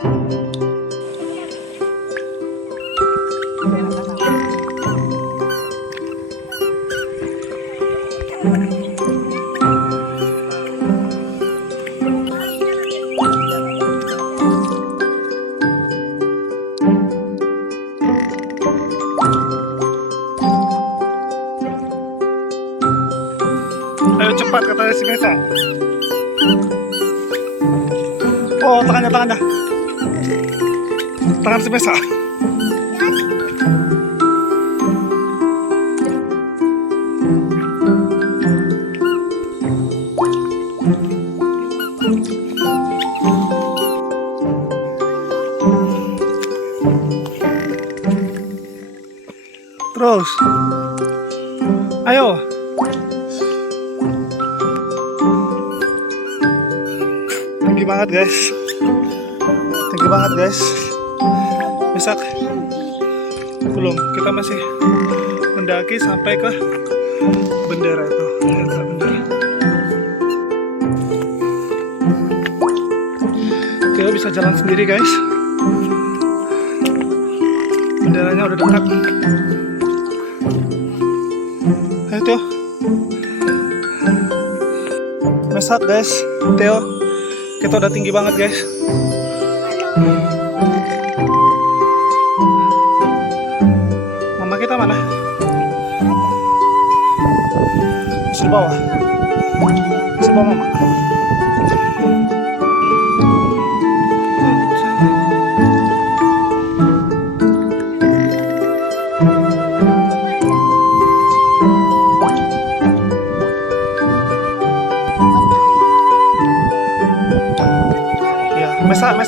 Ayo cepat, katanya si Mesa. Oh, tangannya. Tangan si Mesa. Terus. Ayo. Tinggi banget guys. Bisa belum, kita masih mendaki sampai ke bendera itu. Bendera. Kita bisa jalan sendiri guys. Benderanya udah dekat. Ayo tuh. Mesak guys, Theo. Kita udah tinggi banget guys. Mama kita mana? Di bawah. Di bawah mama. Mesak.